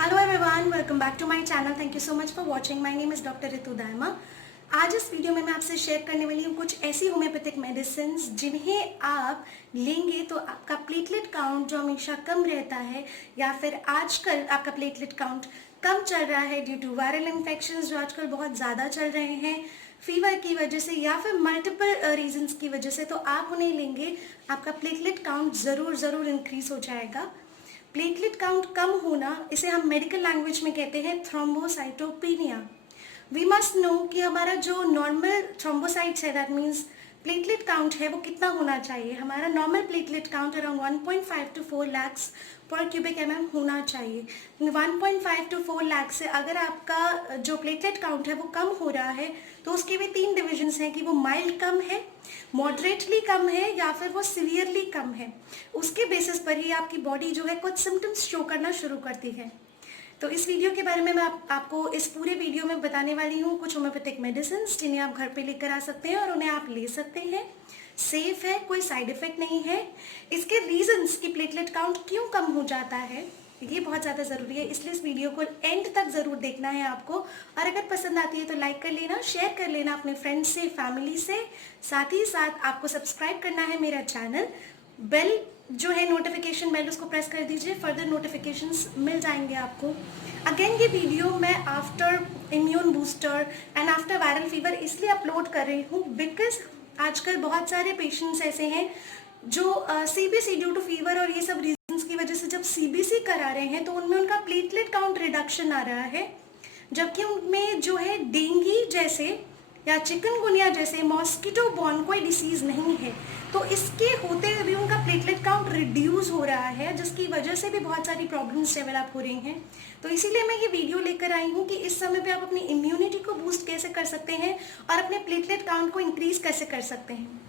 Hello everyone, welcome back to my channel. Thank you so much for watching. My name is doctor Ritu Dayma. आज इस video में मैं आपसे share करने वाली हूँ कुछ ऐसी होम्योपैथिक मेडिसिन जिन्हें आप लेंगे तो आपका प्लेटलेट काउंट जो हमेशा कम रहता है या फिर आजकल आपका प्लेटलेट काउंट कम चल रहा है ड्यू टू वायरल इन्फेक्शंस जो आजकल बहुत ज़्यादा चल रहे हैं, फीवर की वजह से या फिर मल्टीपल रीजंस की वजह से, तो आप उन्हें लेंगे, आपका प्लेटलेट काउंट ज़रूर इंक्रीज हो जाएगा। प्लेटलेट काउंट कम होना, इसे हम मेडिकल लैंग्वेज में कहते हैं थ्रोम्बोसाइटोपेनिया। वी मस्ट नो कि हमारा जो नॉर्मल थ्रोम्बोसाइट्स है, दैट मीन्स प्लेटलेट काउंट है, वो कितना होना चाहिए। हमारा normal platelet count around 1.5 to 4 lakhs पर क्यूबिक एमएम होना चाहिए। 1.5 to 4 लाख से अगर आपका जो प्लेटलेट काउंट है वो कम हो रहा है तो उसके भी 3 डिविजन्स हैं कि वो माइल्ड कम है, मॉडरेटली कम है या फिर वो सीवियरली कम है। उसके बेसिस पर ही आपकी बॉडी जो है कुछ सिम्टम्स शो करना शुरू करती है। तो इस वीडियो के बारे में मैं आपको इस पूरे वीडियो में बताने वाली हूँ कुछ होम्योपैथिक मेडिसिन जिन्हें आप घर पे लेकर आ सकते हैं और उन्हें आप ले सकते हैं। सेफ है, कोई साइड इफेक्ट नहीं है। इसके रीजंस कि प्लेटलेट काउंट क्यों कम हो जाता है ये बहुत ज़्यादा ज़रूरी है, इसलिए इस वीडियो को एंड तक ज़रूर देखना है आपको। और अगर पसंद आती है तो लाइक कर लेना, शेयर कर लेना अपने फ्रेंड्स से, फैमिली से। साथ ही साथ आपको सब्सक्राइब करना है मेरा चैनल। बेल जो है नोटिफिकेशन बेल, उसको प्रेस कर दीजिए, फर्दर नोटिफिकेशंस मिल जाएंगे आपको। अगेन ये वीडियो मैं after immune booster and after viral fever इसलिए अपलोड कर रही हूँ बिकॉज आजकल बहुत सारे पेशेंट्स ऐसे हैं जो सीबीसी ड्यू टू फीवर और ये सब रीजंस की वजह से जब सीबीसी करा रहे हैं तो उनमें उनका प्लेटलेट काउंट रिडक्शन आ रहा है, जबकि उनमें जो है डेंगू जैसे या चिकनगुनिया जैसे मॉस्किटो बॉर्न कोई डिसीज नहीं है। तो इसके होते हुए भी उनका प्लेटलेट काउंट रिड्यूस हो रहा है, जिसकी वजह से भी बहुत सारी प्रॉब्लम्स डेवलप हो रही हैं। तो इसीलिए मैं ये वीडियो लेकर आई हूँ कि इस समय पे आप अपनी इम्यूनिटी को बूस्ट कैसे कर सकते हैं और अपने प्लेटलेट काउंट को इंक्रीज कैसे कर सकते हैं।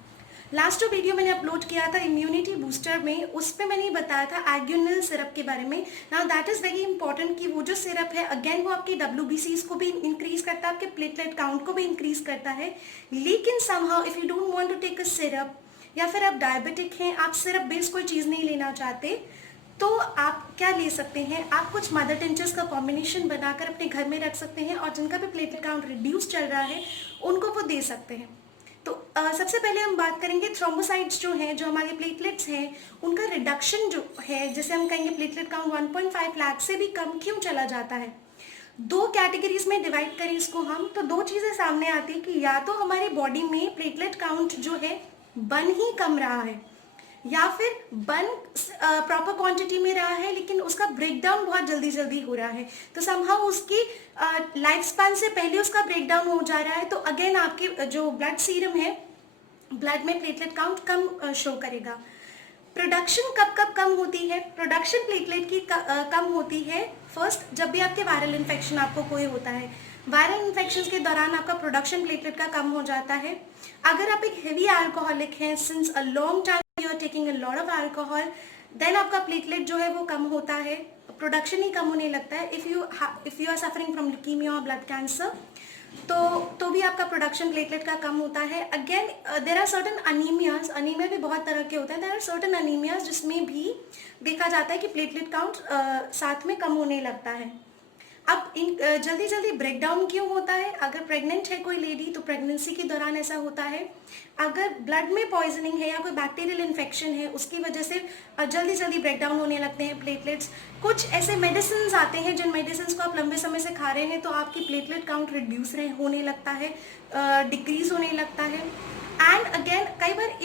लास्ट जो वीडियो मैंने अपलोड किया था इम्यूनिटी बूस्टर में, उस पर मैंने बताया था एग्यूनल सिरप के बारे में। Now that is very important कि वो जो सिरप है अगेन वो आपकी WBCs को भी इंक्रीज करता है, आपके प्लेटलेट काउंट को भी इंक्रीज करता है। लेकिन somehow if you don't want to take a syrup या फिर आप डायबिटिक हैं, आप सिरप बेस्ड कोई चीज़ नहीं लेना चाहते, तो आप क्या ले सकते हैं, आप कुछ मदर टिंचर्स का कॉम्बिनेशन बनाकर अपने घर में रख सकते हैं और जिनका भी प्लेटलेट काउंट रिड्यूस चल रहा है उनको वो दे सकते हैं। तो सबसे पहले हम बात करेंगे थ्रोम्बोसाइट्स जो हैं, जो हमारे प्लेटलेट्स हैं, उनका रिडक्शन जो है, जैसे हम कहेंगे प्लेटलेट काउंट 1.5 लाख से भी कम क्यों चला जाता है। दो कैटेगरीज में डिवाइड करें इसको हम, तो दो चीज़ें सामने आती है कि या तो हमारी बॉडी में प्लेटलेट काउंट जो है बन ही कम रहा है या फिर बन प्रॉपर क्वांटिटी में रहा है लेकिन उसका ब्रेकडाउन बहुत जल्दी हो रहा है, तो समहाउ उसकी लाइफ स्पैन से पहले उसका ब्रेकडाउन हो जा रहा है। तो अगेन आपके जो ब्लड सीरम है, ब्लड में प्लेटलेट काउंट कम शो करेगा। प्रोडक्शन कब कब कम होती है, प्रोडक्शन प्लेटलेट की कम होती है फर्स्ट जब भी आपके वायरल इन्फेक्शन आपको कोई होता है। वायरल इन्फेक्शन के दौरान आपका प्रोडक्शन प्लेटलेट का कम हो जाता है। अगर आप एक हेवी अल्कोहलिक हैं, since a long time you are taking a lot of alcohol, then आपका प्लेटलेट जो है वो कम होता है, प्रोडक्शन ही कम होने लगता है। If you are suffering from leukaemia और ब्लड कैंसर तो भी आपका प्रोडक्शन प्लेटलेट का कम होता है। Again there are certain anaemias, anaemia भी बहुत तरह के होते हैं, देर आर सर्टन अनीमियाज जिसमें भी देखा जाता है कि प्लेटलेट काउंट साथ में कम होने लगता है। अब जल्दी ब्रेकडाउन क्यों होता है, अगर प्रेग्नेंट है कोई लेडी तो प्रेगनेंसी के दौरान ऐसा होता है। अगर ब्लड में पॉइजनिंग है या कोई बैक्टीरियल इन्फेक्शन है उसकी वजह से जल्दी जल्दी होने लगते हैं प्लेटलेट्स। कुछ ऐसे मेडिसिन आते हैं जिन मेडिसिन को आप लंबे समय से खा रहे हैं तो आपकी प्लेटलेट काउंट रिड्यूस होने लगता है, डिक्रीज होने लगता है। एंड अगेन कई बार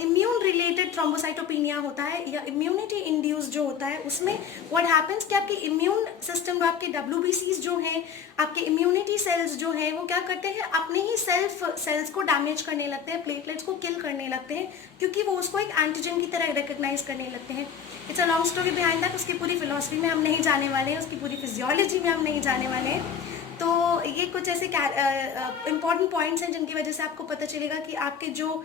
इम्यून रिलेटेड थ्रोम्बोसाइटोपेनिया होता है या इम्यूनिटी इंड्यूस जो होता है, उसमें व्हाट हैपेंस कि आपके इम्यून सिस्टम, आपके WBCs जो हैं, आपके इम्यूनिटी सेल्स जो हैं, वो क्या करते हैं, अपने ही सेल्स को डैमेज करने लगते हैं, प्लेटलेट्स को किल करने लगते हैं, क्योंकि वो उसको एक एंटीजन की तरह रिकग्नाइज करने लगते हैं। It's a long story behind that, उसकी पूरी फिलॉसफी में हम नहीं जाने वाले हैं, उसकी पूरी फिजियोलॉजी में हम नहीं जाने वाले हैं। तो ये कुछ ऐसे इंपॉर्टेंट पॉइंट्स हैं जिनकी वजह से आपको पता चलेगा कि आपके जो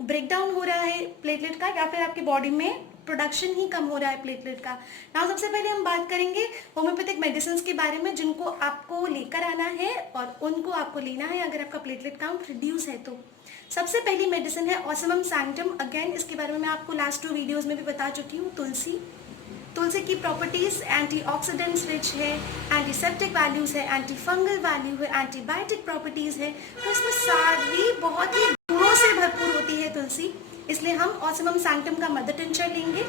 ब्रेकडाउन हो रहा है प्लेटलेट का या फिर आपकी बॉडी में प्रोडक्शन ही कम हो रहा है प्लेटलेट का। नाउ सबसे पहले हम बात करेंगे होम्योपैथिक मेडिसिन के बारे में जिनको आपको लेकर आना है और उनको आपको लेना है अगर आपका प्लेटलेट काउंट रिड्यूस है तो। सबसे पहली मेडिसिन है ऑसमम सैंक्टम। अगेन इसके बारे में मैं आपको लास्ट 2 वीडियोज़ में भी बता चुकी हूँ। तुलसी तुलसी की प्रॉपर्टीज एंटीऑक्सीडेंट्स रिच है, एंटीसेप्टिक वैल्यूज है, एंटी फंगल वैल्यू है, एंटीबायोटिक प्रॉपर्टीज है, तो इसमें सारी बहुत ही गुणों से भरपूर होती है तुलसी। इसलिए हम ऑसमम सैंक्टम का मदर टिंचर लेंगे।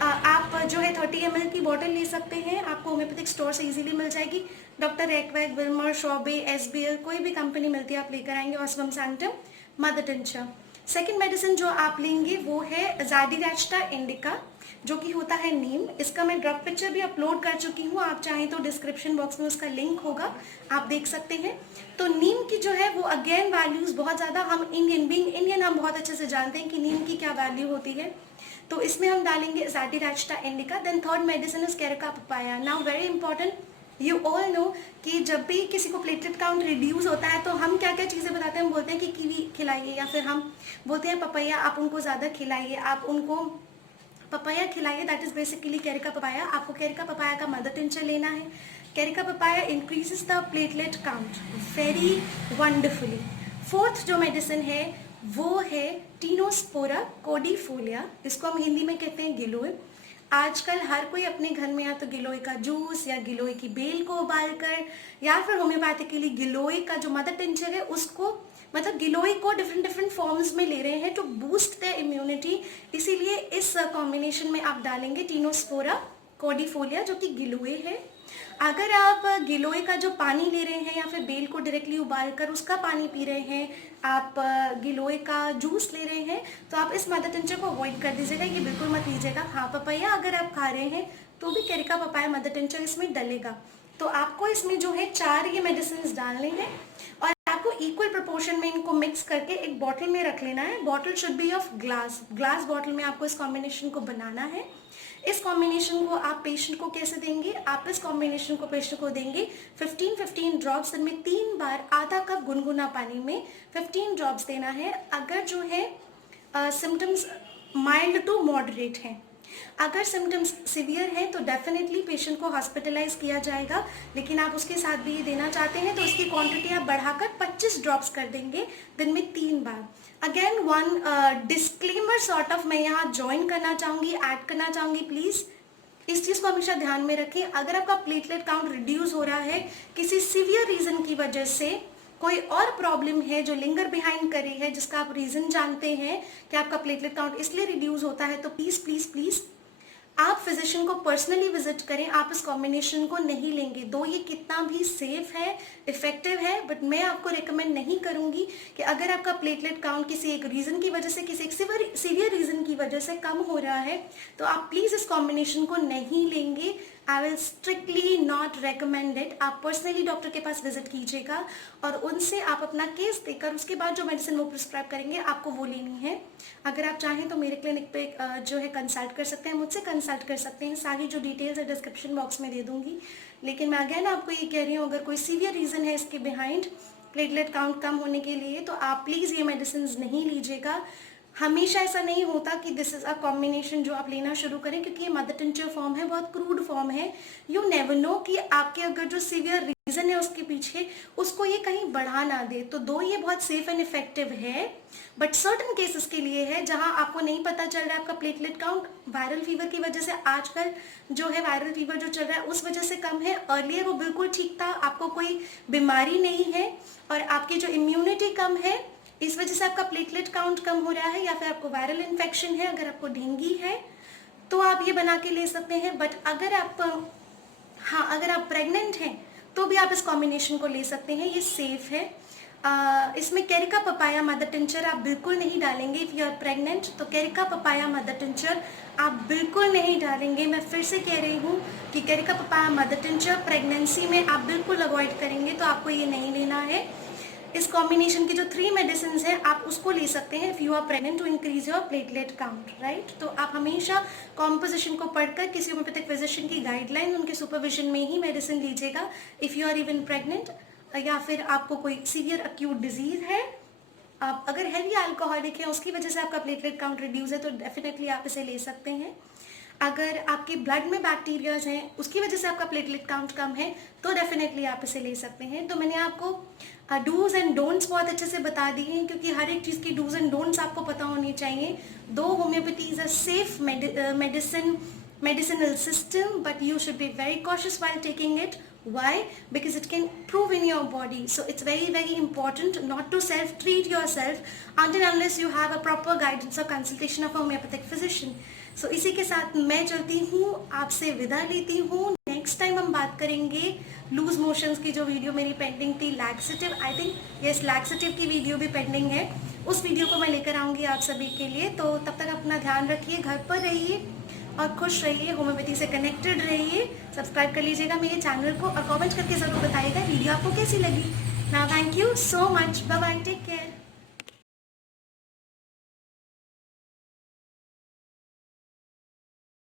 आप जो है 30 ml की बॉटल ले सकते हैं, आपको होम्योपैथिक स्टोर से इजीली मिल जाएगी। डॉक्टर एक्वैक, विल्मर, शॉबे, एसबीएल, कोई भी कंपनी मिलती है आप लेकर आएंगे ocimum sanctum mother tincture. Second medicine जो आप लेंगे वो है ज़ाडिरेक्टा इंडिका, जो कि होता है नीम। इसका मैं ड्रग पिक्चर भी अपलोड कर चुकी हूँ, आप चाहें तो डिस्क्रिप्शन बॉक्स में उसका लिंक होगा, आप देख सकते हैं। तो नीम की जो है वो अगेन वैल्यूज बहुत ज़्यादा, हम इंडियन हम बहुत अच्छे से जानते हैं कि नीम की क्या वैल्यू होती है। तो इसमें हम डालेंगे azadirachta indica. Then third medicine is carica papaya. Now very important, you all know कि जब भी किसी को प्लेटलेट काउंट रिड्यूस होता है तो हम क्या क्या चीज़ें बताते हैं, हम बोलते हैं कि कीवी खिलाइए, या फिर हम बोलते हैं पपैया आप उनको ज़्यादा खिलाइए, आप उनको पपाया खिलाइए। That is basically Carica papaya. आपको कैरिका पपाया का मदर टिंचर लेना है। Carica papaya increases the platelet count very wonderfully. Fourth जो मेडिसिन है वो है टीनोस्पोरा कोडीफोलिया, इसको हम हिंदी में कहते हैं गिलोय। आजकल हर कोई अपने घर में या तो गिलोय का जूस या गिलोय की बेल को उबालकर या फिर होम्योपैथिकली गिलोय का जो मदर टिंचर है उसको, मतलब गिलोय को डिफरेंट फॉर्म्स में ले रहे हैं टू बूस्ट द इम्यूनिटी। इसीलिए इस कॉम्बिनेशन में आप डालेंगे टीनोस्पोरा कोडीफोलिया जो कि गिलोय है। अगर आप गिलोय का जो पानी ले रहे हैं या फिर बेल को डायरेक्टली उबालकर उसका पानी पी रहे हैं, आप गिलोय का जूस ले रहे हैं, तो आप इस मदर टिंचर को अवॉइड कर दीजिएगा, ये बिल्कुल मत लीजिएगा। हाँ, पपैया अगर आप खा रहे हैं तो भी कैरिका पपाया मदर टिंचर इसमें डलेगा। तो आपको इसमें जो है 4 ये मेडिसिन डालने हैं और आपको इक्वल प्रोपोर्शन में इनको मिक्स करके एक बॉटल में रख लेना है। Bottle should be of glass bottle में आपको इस कॉम्बिनेशन को बनाना है। इस कॉम्बिनेशन को आप पेशेंट को कैसे देंगे, आप इस कॉम्बिनेशन को पेशेंट को देंगे 15 ड्रॉप्स, इनमें 3 बार आधा कप गुनगुना पानी में 15 ड्रॉप्स देना है। अगर जो है सिम्टम्स माइल्ड टू मॉडरेट हैं, अगर सिम्टम्स सिवियर हैं तो डेफिनेटली पेशेंट को हॉस्पिटलाइज किया जाएगा, लेकिन आप उसके साथ भी ये देना चाहते हैं तो इसकी क्वांटिटी आप बढ़ाकर 25 ड्रॉप्स कर देंगे दिन में 3 बार। Again one disclaimer sort of मैं यहाँ ज्वाइन करना चाहूँगी, ऐड करना चाहूँगी, प्लीज़ इस चीज़ को हमेशा ध्यान में रखें। अगर आपका प्लेटलेट काउंट रिड्यूस हो रहा है किसी सीवियर रीज़न की वजह से, कोई और प्रॉब्लम है जो लिंगर बिहाइंड कर रही है, जिसका आप रीज़न जानते हैं कि आपका प्लेटलेट काउंट इसलिए रिड्यूस होता है, तो प्लीज़ प्लीज़ प्लीज़ आप फिजिशियन को पर्सनली विजिट करें। आप इस कॉम्बिनेशन को नहीं लेंगे, दो ये कितना भी सेफ है, इफेक्टिव है, बट मैं आपको रिकमेंड नहीं करूंगी कि अगर आपका प्लेटलेट काउंट किसी एक रीज़न की वजह से, किसी एक सीवियर रीज़न की वजह से कम हो रहा है तो आप प्लीज़ इस कॉम्बिनेशन को नहीं लेंगे। I will strictly not recommend it. आप पर्सनली डॉक्टर के पास विजिट कीजिएगा और उनसे आप अपना केस देकर उसके बाद जो मेडिसिन वो प्रिस्क्राइब करेंगे आपको वो लेनी है। अगर आप चाहें तो मेरे क्लिनिक पे जो है कंसल्ट कर सकते हैं, मुझसे कंसल्ट कर सकते हैं। सारी जो डिटेल्स है डिस्क्रिप्शन बॉक्स में दे दूंगी। लेकिन मैं अगेन आपको ये कह रही हूँ, अगर कोई सीवियर रीज़न है इसके बिहाइंड प्लेटलेट काउंट कम होने के लिए, तो आप प्लीज़ ये मेडिसिन नहीं लीजिएगा। हमेशा ऐसा नहीं होता कि दिस इज अ कॉम्बिनेशन जो आप लेना शुरू करें, क्योंकि ये मदर टिंचर फॉर्म है, बहुत क्रूड फॉर्म है। यू नेवर नो कि आपके अगर जो सीवियर रीजन है उसके पीछे उसको ये कहीं बढ़ा ना दे। तो दो ये बहुत सेफ एंड इफेक्टिव है, बट सर्टन केसेस के लिए है जहां आपको नहीं पता चल रहा है आपका प्लेटलेट काउंट वायरल फीवर की वजह से, आजकल जो है वायरल फीवर जो चल रहा है उस वजह से कम है। अर्लियर वो बिल्कुल ठीक था, आपको कोई बीमारी नहीं है और आपकी जो इम्यूनिटी कम है इस वजह से आपका प्लेटलेट काउंट कम हो रहा है, या फिर आपको वायरल इन्फेक्शन है, अगर आपको डेंगू है तो आप ये बना के ले सकते हैं। बट अगर आप अगर आप प्रेग्नेंट हैं तो भी आप इस कॉम्बिनेशन को ले सकते हैं, ये सेफ है। इसमें कैरिका पपाया मदर टिंचर आप बिल्कुल नहीं डालेंगे। इफ यू आर प्रेग्नेंट तो कैरिका पपाया मदर टिंचर आप बिल्कुल नहीं डालेंगे। मैं फिर से कह रही हूँ कि Carica papaya mother tincture pregnancy में आप बिल्कुल अवॉइड करेंगे, तो आपको ये नहीं लेना है। इस कॉम्बिनेशन की जो 3 मेडिसिन है आप उसको ले सकते हैं if you are pregnant to increase your platelet count, right. तो आप हमेशा कॉम्पोजिशन को पढ़कर किसी होम्योपैथिक फिजिशियन की गाइडलाइन, उनके सुपरविजन में ही मेडिसिन लीजिएगा if you are even pregnant, या फिर आपको कोई सीवियर अक्यूट डिजीज है, आप अगर हैवी अल्कोहलिक है उसकी वजह से आपका प्लेटलेट काउंट रिड्यूस है तो डेफिनेटली आप इसे ले सकते हैं। अगर आपके ब्लड में बैक्टीरियाज हैं उसकी वजह से आपका प्लेटलेट काउंट कम है तो डेफिनेटली आप इसे ले सकते हैं। तो मैंने आपको डूज एंड डोंट्स बहुत अच्छे से बता दिए हैं, क्योंकि हर एक चीज़ की डूज एंड डोंट्स आपको पता होनी चाहिए। दो homeopathy is a safe medicine medicinal system, but you should be very cautious while taking it. Why? Because it can prove in your body, so it's very important not to self treat yourself until unless you have a proper guidance or consultation of a homeopathic physician. So इसी के साथ मैं चलती हूँ, आपसे विदा लेती हूँ. नेक्स्ट टाइम हम बात करेंगे लूज मोशंस की, जो वीडियो मेरी पेंडिंग थी. Laxative, I think yes, laxative की वीडियो भी पेंडिंग है. उस वीडियो को मैं लेकर आऊँगी आप सभी के लिए. तो तब तक अपना ध्यान रखिए, घर पर रहिए और खुश रहिए, होम्योपैथी से कनेक्टेड रहिए. सब्सक्राइब कर लीजिएगा मेरे चैनल को और कमेंट करके ज़रूर बताइएगा वीडियो आपको कैसी लगी. Now thank you so much, bye bye, take care.